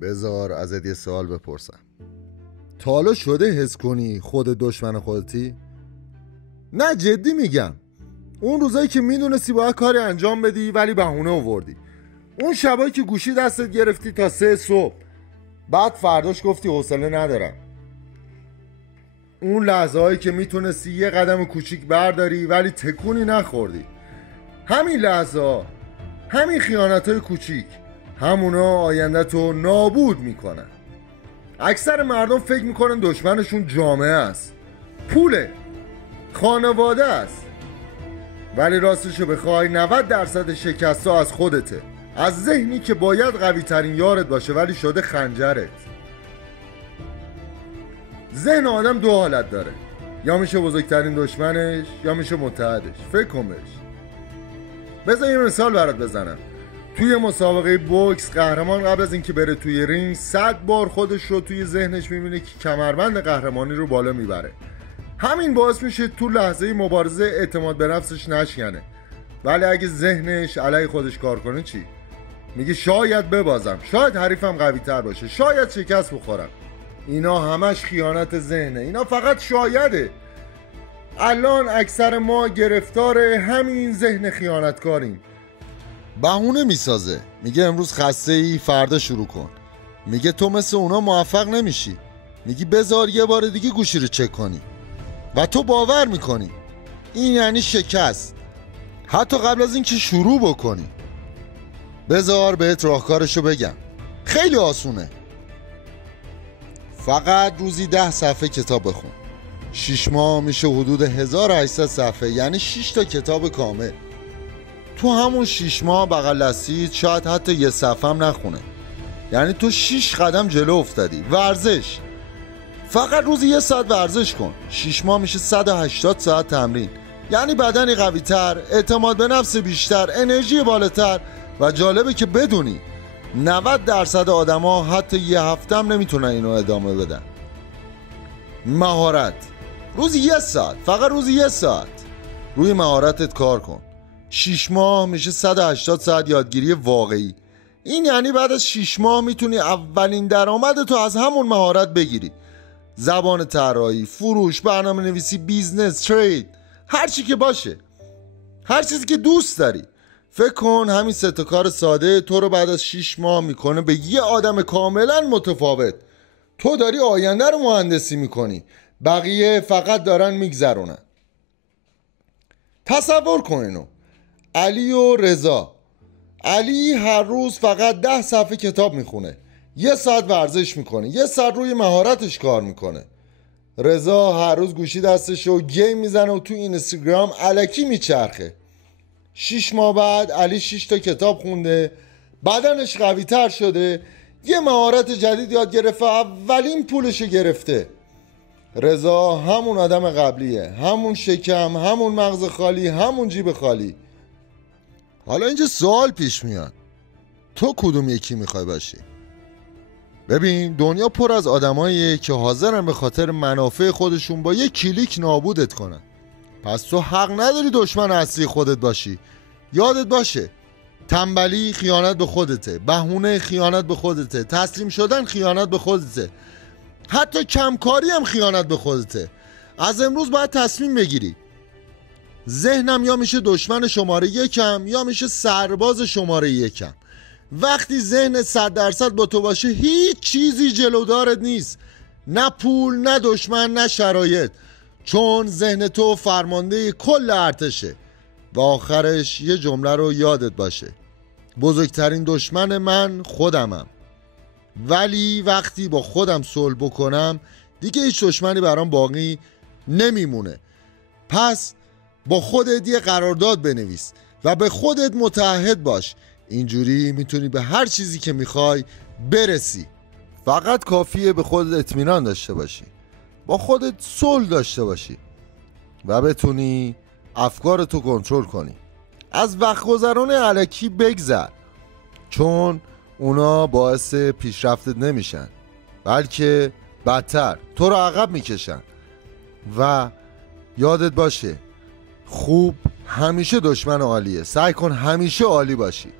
بذار ازت یه سوال بپرسم. تا حالا شده حس کنی خود دشمن خودتی؟ نه جدی میگم. اون روزایی که میدونستی باید کاری انجام بدی ولی بهونه آوردی. اون شبایی که گوشی دستت گرفتی تا 3 صبح، بعد فرداش گفتی حوصله ندارم. اون لحظه هایی که میتونستی یه قدم کوچیک برداری ولی تکونی نخوردی. همین لحظه ها، همین خیانت های کوچیک، همونا آینده تو نابود میکنن. اکثر مردم فکر میکنن دشمنشون جامعه است، پوله، خانواده است. ولی راستشو بخوای 90% شکست ها از خودته، از ذهنی که باید قوی ترین یارت باشه ولی شده خنجرت. ذهن آدم 2 حالت داره، یا میشه بزرگترین دشمنش یا میشه متحدش. فکر کن بهش. بذار یه مثال برات بزنم. توی مسابقه بوکس قهرمان قبل از اینکه بره توی رینگ 100 بار خودش رو توی ذهنش میبینه که کمربند قهرمانی رو بالا میبره. همین باعث میشه تو لحظه مبارزه اعتماد به نفسش نشکنه. ولی اگه ذهنش علیه خودش کار کنه چی؟ میگه شاید ببازم، شاید حریفم قوی تر باشه، شاید شکست بخورم. اینا همش خیانت ذهنه، اینا فقط شایده. الان اکثر ما گرفتار همین ذهن خیانتکاریم. بهونه میسازه، میگه امروز خسته ای، فردا شروع کن. میگه تو مثل اونا موفق نمیشی. میگی بذار یه بار دیگه گوشی رو چک کنی و تو باور میکنی این یعنی شکست، حتی قبل از اینکه شروع بکنی. بذار بهت راهکارشو بگم. خیلی آسونه. فقط روزی 10 صفحه کتاب بخون. 6 ماه میشه حدود 1800 صفحه، یعنی 6 تا کتاب کامل. تو همون 6 ماه بغل دستیت شاید حتی یه صفحه هم نخونه، یعنی تو 6 قدم جلو افتادی. ورزش، فقط روزی 1 ساعت ورزش کن. 6 ماه میشه 180 ساعت تمرین، یعنی بدنی قوی تر، اعتماد به نفس بیشتر، انرژی بالاتر. و جالبه که بدونی 90% آدما حتی یه هفته هم نمیتونن اینو ادامه بدن. مهارت، روزی 1 ساعت، فقط روزی 1 ساعت روی مهارتت کار کن. 6 ماه میشه 180 ساعت یادگیری واقعی. این یعنی بعد از 6 ماه میتونی اولین درآمدتو از همون مهارت بگیری. زبان طراحی، فروش، برنامه نویسی، بیزنس، ترید، هر چی که باشه، هر چیزی که دوست داری. فکر کن همین 3 تا کار ساده تو رو بعد از 6 ماه میکنه به یه آدم کاملا متفاوت. تو داری آینده رو مهندسی میکنی، بقیه فقط دارن میگذرونن. تصور کن اینو. علی و رضا. علی هر روز فقط 10 صفحه کتاب میخونه، 1 ساعت ورزش میکنه، 1 ساعت روی مهارتش کار میکنه. رضا هر روز گوشی دستش و گیم میزنه و تو اینستاگرام الکی میچرخه. 6 ماه بعد علی 6 تا کتاب خونده، بدنش قوی تر شده، یه مهارت جدید یاد گرفته، اولین پولشو گرفته. رضا همون آدم قبلیه، همون شکم، همون مغز خالی، همون جیب خالی. حالا اینجا سوال پیش میاد، تو کدوم یکی میخوای باشی؟ ببین دنیا پر از آدماییه که حاضرن به خاطر منافع خودشون با یه کلیک نابودت کنن. پس تو حق نداری دشمن اصلی خودت باشی. یادت باشه تنبلی خیانت به خودته، بهونه خیانت به خودته، تسلیم شدن خیانت به خودته، حتی کمکاری هم خیانت به خودته. از امروز باید تصمیم بگیری. ذهنم یا میشه دشمن شماره 1 یا میشه سرباز شماره 1. وقتی ذهن 100% با تو باشه هیچ چیزی جلودارت نیست، نه پول، نه دشمن، نه شرایط. چون ذهن تو فرمانده کل ارتشه. و آخرش یه جمله رو یادت باشه، بزرگترین دشمن من خودمم. ولی وقتی با خودم صلح بکنم دیگه هیچ دشمنی برام باقی نمیمونه. پس با خودت یه قرارداد بنویس و به خودت متعهد باش. اینجوری میتونی به هر چیزی که میخوای برسی. فقط کافیه به خودت اطمینان داشته باشی، با خودت صلح داشته باشی و بتونی افکارتو کنترل کنی. از وقت گذران الکی بگذر، چون اونا باعث پیشرفتت نمیشن، بلکه بدتر تو رو عقب میکشن. و یادت باشه خوب همیشه دشمن عالیه. سعی کن همیشه عالی باشی.